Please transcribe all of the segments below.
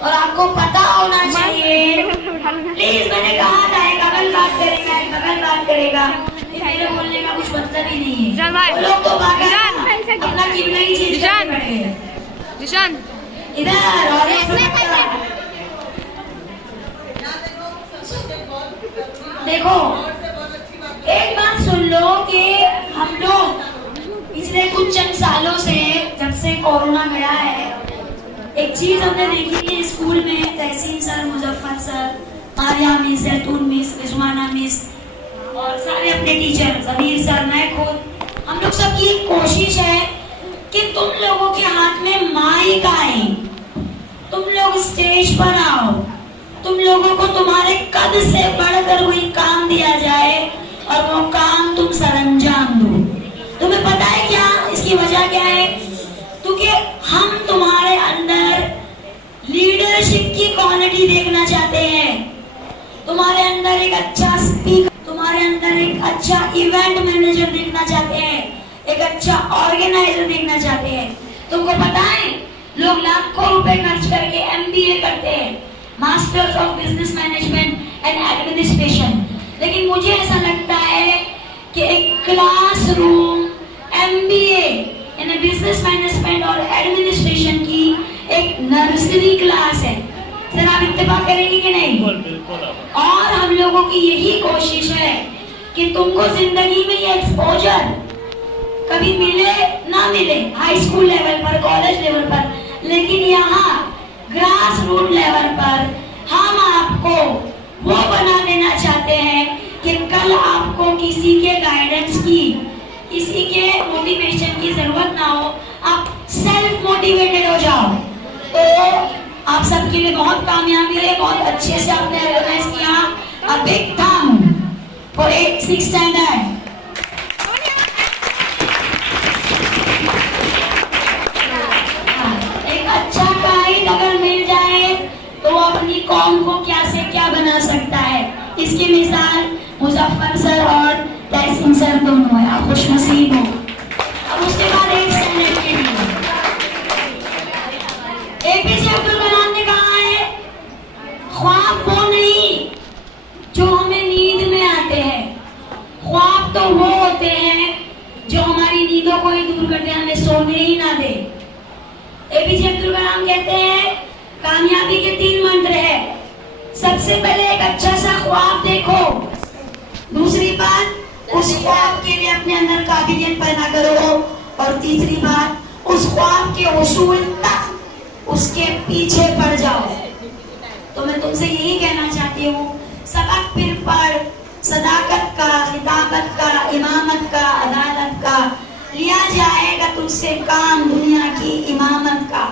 और आपको पता होना चाहिए। प्लीज, मैंने कहा था एक अगल बात करेगा, एक बगल बात करेगा, मेरे बोलने का कुछ मतलब ही नहीं है। लोग तो अपना किबला ही चेंज करके बैठे हैं। इधर और देखो, एक बात सुन लो कि हम लोग पिछले कुछ चंद सालों से, जब से कोरोना गया है, एक चीज हमने देखी कि स्कूल में Tahseen sir, Muzaffar sir, Maria miss, Zaitoon miss, Rizwana miss और सारे अपने टीचर, जमीर सर, मैं खुद, हम लोग सबकी एक कोशिश है कि तुम लोगों के हाथ में माइक आए, तुम लोग स्टेज पर आओ, तुम लोगों को तुम्हारे कद से बढ़कर कोई काम दिया जाए और वो काम तुम सरंजाम दो। तुम्हें पता है क्या इसकी वजह क्या है? क्योंकि हम तुम्हारे अंदर लीडरशिप की क्वालिटी देखना चाहते हैं, तुम्हारे अंदर एक अच्छा स्पीकर, तुम्हारे अंदर एक अच्छा इवेंट मैनेजर देखना चाहते हैं, एक अच्छा ऑर्गेनाइजर देखना चाहते हैं। तुमको पता है लोग लाखों रुपए खर्च करके एमबीए करते हैं, masters of business management and administration, लेकिन मुझे ऐसा लगता है कि एक क्लासरूम एमबीए यानी बिजनेस मैनेजमेंट और एडमिनिस्ट्रेशन की एक नर्सरी क्लास है। सर आप इत्तेफाक करेंगे कि नहीं? और हम लोगों की यही कोशिश है कि तुमको जिंदगी में ये एक्सपोजर कभी मिले ना मिले, हाई स्कूल लेवल पर, कॉलेज लेवल पर, लेकिन यहाँ ग्रास रूट लेवल पर हम आपको वो बना देना चाहते हैं कि कल आपको किसी के गाइडेंस की, किसी के मोटिवेशन की जरूरत ना हो, आप सेल्फ मोटिवेटेड हो जाओ। तो आप सबके लिए बहुत कामयाबी है, बहुत अच्छे से आपने ऑर्गेनाइज किया। A big thumbs for 8th standard. एक अच्छा गाइड अगर मिल जाए तो वो अपनी कौम को क्या से क्या बना सकता है। इसकी मिसाल मुजफ्फर सर और तहसीन सर दोनों है। आप खुशनसीब हो। अब उसके बाद 8th स्टैंडर्ड के लिए एपीजे अब्दुल कलाम ने कहा है, ख्वाब वो नहीं जो हमें नींद में आते हैं, ख्वाब तो वो होते हैं जो हमारी नींदों को ही दूर करते हैं, हमें सोने ही ना दे। एपीजे अब्दुल कलाम कहते हैं कामयाबी के 3 मंत्र है। सबसे पहले एक अच्छा सा ख्वाब देखो, दूसरी बात उस ख्वाब के लिए अपने अंदर काबिलियत पैदा करो, और तीसरी बात उस ख्वाब के उसूल तक उसके पीछे पड़ जाओ। तो मैं तुमसे यही कहना चाहती हूँ, सबक फिर पढ़, सदाकत का, खिताबत का, इमामत का, अदालत का, लिया जाएगा तुझसे काम दुनिया की इमामत का।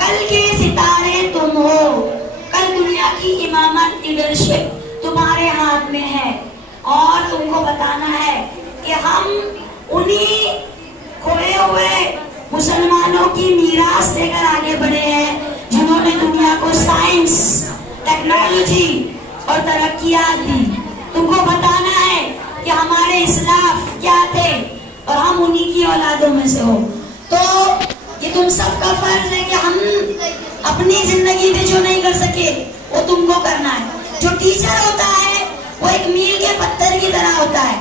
कल के सितारे तुम हो, कल दुनिया की इमामत, लीडरशिप तुम्हारे हाथ में है, और तुमको बताना है कि हम उन्हीं खोए हुए मुसलमानों की मीरास लेकर आगे बढ़े हैं जिन्होंने दुनिया को साइंस, टेक्नोलॉजी और तरक्कियात दी। तुमको बताना है कि हमारे इस्लाफ क्या थे और हम उन्हीं की औलादों में से हो। तो ये तुम सबका फर्ज है कि हम अपनी जिंदगी में जो नहीं कर सके वो तुमको करना है। जो टीचर होता है वो एक मील के पत्थर की तरह होता है,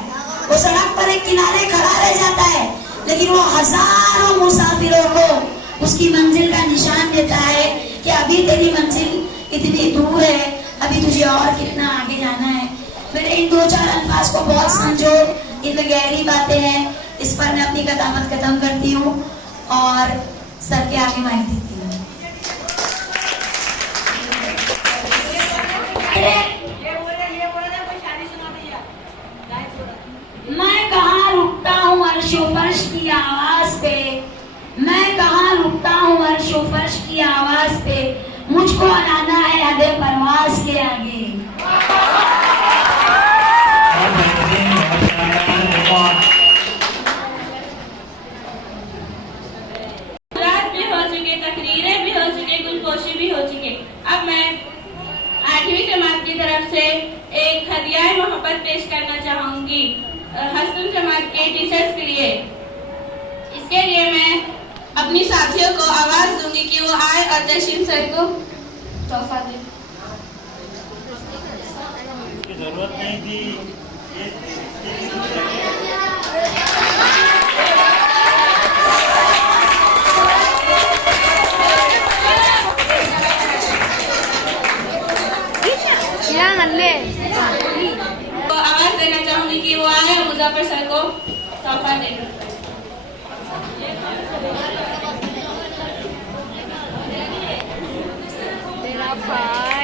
वो सड़क पर एक किनारे खड़ा रह जाता है, लेकिन वो हजारों मुसाफिरों को उसकी मंजिल का निशान देता है कि अभी तेरी मंजिल इतनी दूर है, अभी तुझे और कितना आगे जाना है। मेरे इन 2-4 अल्फाज को बहुत समझो, इनमें गहरी बातें हैं। इस पर मैं अपनी कदामत खत्म करती हूँ और सर के आगे माइक देती हूँ। मैं कहाँ रुकता हूँ अर्शो फर्श की आवाज पे, मैं कहाँ रुकता हूँ अर्शो फर्श की आवाज पे, मुझको आना है अदे परवाज के आगे। रात भी हो चुके, तकरीरें भी हो चुके, गुलपोशी भी हो चुके। अब मैं 8वीं जमात की तरफ से एक हदिया मोहब्बत पेश करना चाहूंगी हसन जमात के टीचर्स के लिए। इसके लिए मैं अपनी साथियों को आवाज दूंगी कि वो आए और जशीन सर को तोहफा दें। जरूरत नहीं थी। तो आवाज देना चाहूंगी कि वो आए और मुजफ्फर सर को तोहफा दें। तेरा भाई